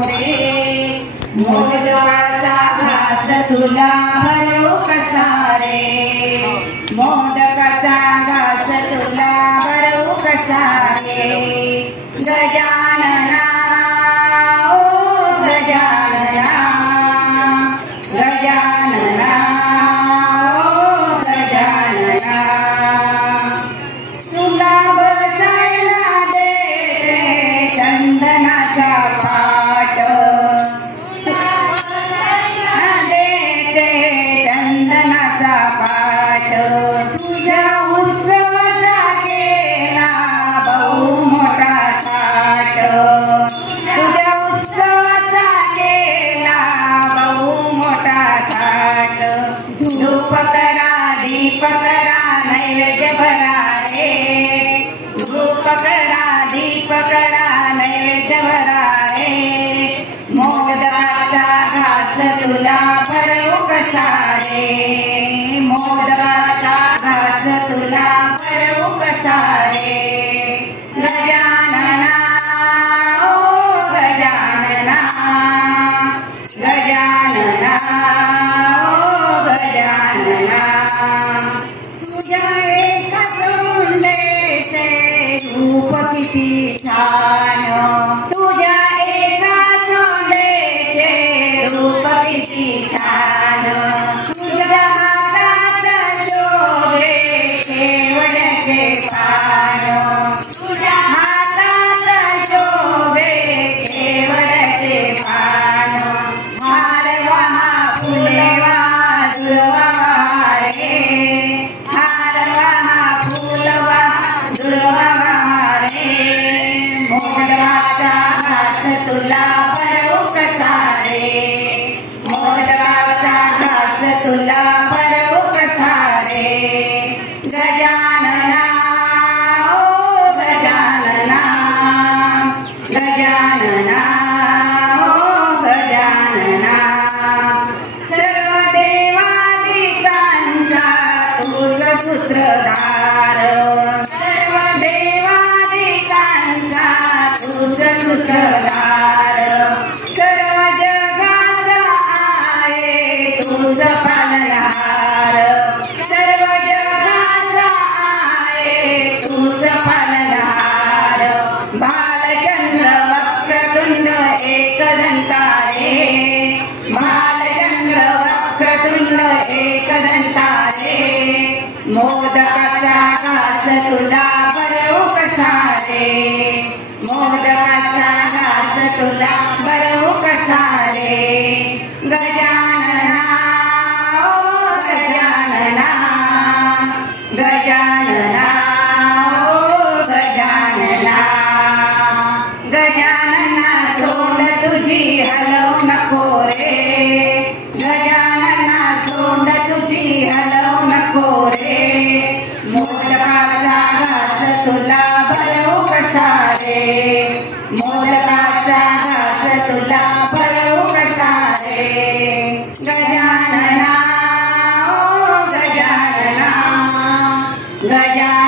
रे, मोदकाचा घास तुला भरू कसा रे, मोदकाचा घास तुला भरू कसा रे. गजानना ओ गजानना, गजानना ओ गजानना, तुला बसायला देते चंदनाचा पाट, तुला बसायला देते चंदनाचा पाट. तुझ्या उत्सवाचा केला बहु मोठा थाट, तुझ्या उत्सवाचा केला बहु मोठा थाट. धूप करा दीप करा नैवेद्य भरा रे, धूप करा दीप करा नैवेद्य भरा रे. मोदकाचा घास तुला भरू कसा रे, मोदकाचा घास तुला भरू कसा रे. गजानना ओ गजानना, गजानना ओ गजानना. तुझ्या एका तोंडेचे रूप किती छान, तुझ्या एका तोंडेचे रूप किती छान. तुझ्या हातात शोभे केवड्याचे पान, तुझ्या हातात शोभे केवड्याचे पान. हार वाहा फुले वाहा दुर्वा रे, हार वाहा फुल वाहा दुर्वा रे. मोदकाचा घास तुला भरू कसा रे, मोदकाचा घास तुला भरू कसा रे. गजानना ओ गजानना, गजानना ओ गजानना. सर्व देवादिकांचा तुझ सूत्रधार, सर्व देवादिकांचा तुझ सूत्रधार. सर्व जगाचा आहे तुझ पालनहार, सर्व जगाचा आहे तुझ पालनहार. बालचंद्र वक्रतुंड एकदंता रे, बालचंद्र वक्रतुंड एकदंता रे. मोदकाचा घास तुला भरू कसा रे, मोदकाचा घास तुला भरू कसा रे. गजानना ओ गजानना, गजानना ओ गजानना. गजानना सोंड तुझी हलवू नको रे, गजानना सोंड तुझी हलवू नको रे. मोदकाचा घास तुला भरू कसा रे, मोदकाचा घास तुला भरू कसा रे. गजानना ओ गजानना, गजानना.